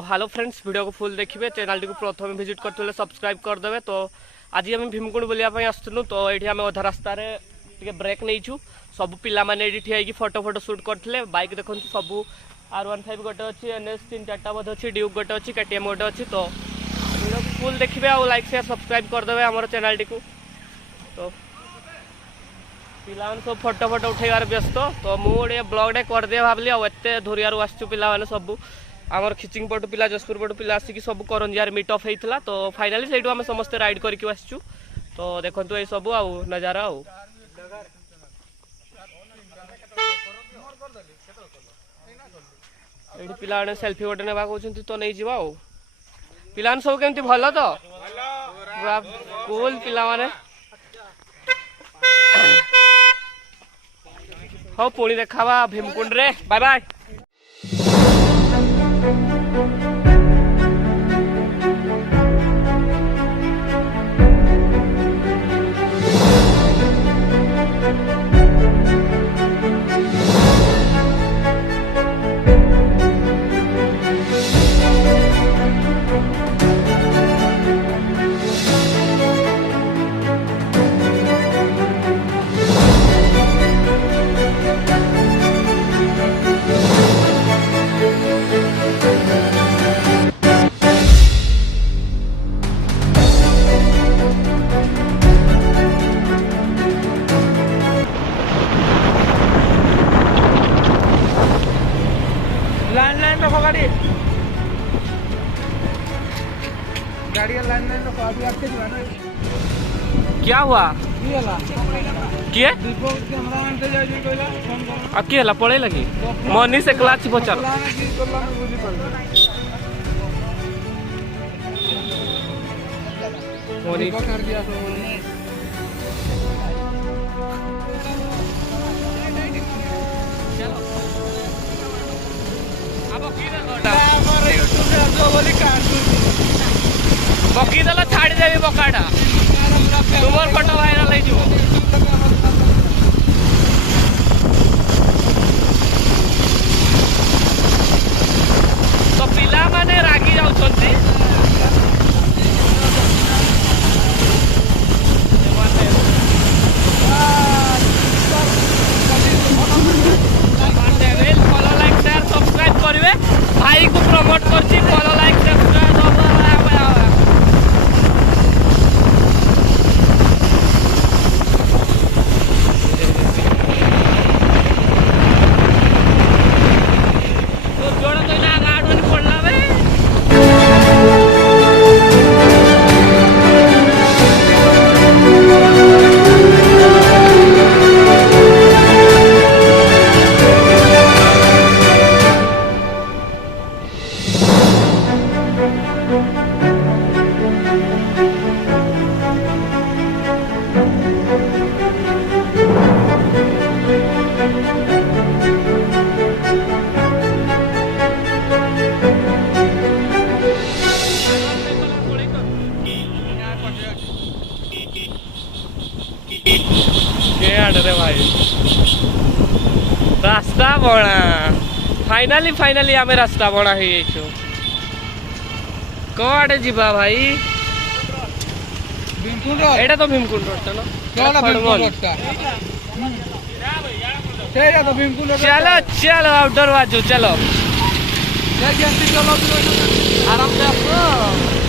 तो hello friends, video को full देखिए, चैनल को प्रथम विजिट करते सब्सक्राइब करदे। तो आज आम भीमकुंड बुलायापी आसलु। तो ये आम अधा रास्तार टे ब्रेक नहीं सब पाने ठिया फोटो फोटो सुट करते। बाइक देखो सब R15 गोटे अच्छी, NS 3-4 बोध अच्छी, ड्यूक गोटे अच्छी, KTM गोटे अच्छी। तो वीडियो को फुल देखिए और लाइक शेयर सब्सक्राइब करदे आम चैनल टी। तो पिला सब फोटो फोटो उठेबार व्यस्त। तो मुझे ब्लॉगटे करदे भाविली आते धुरियारू आसचु पिला सब आमर खिचिंग पटू पिला जसपुर पटू पिला आसिक सब करंजियार मीट अफ होता। तो फाइनाली से आम समस्त राइड करके आसचु। तो देखो ये सब आउ नजारा आउ ये पिला सेल्फी गोटे ना कहते तो नहीं जावा आउ पिला सब केमती भल तो पूरा कूल पिला माने। हाँ पुणी देखा भीमकुंड रे, बाय बाय। गाड़ी लाइन रखो, अभी आपके क्या हुआ किए अब किए ला पड़े लगी मनी से क्लाच पचार मनी बकी देला छाड़ी देवी बकाटा तुमर फोटो वायरल हो जो। तो पिला माने रागी जाउछंती फॉलो लाइक शेयर सब्सक्राइब करिवे भाई को प्रमोट करछि। फॉलो लाइक सब्सक्राइब रे भाई रास्ता बना फाइनाली आमे रास्ता बना हो कड़े जीवा भाई एटा तो भीमकुंड रोड चलो चलो चलो आउटडोर बाजू चलो आराम से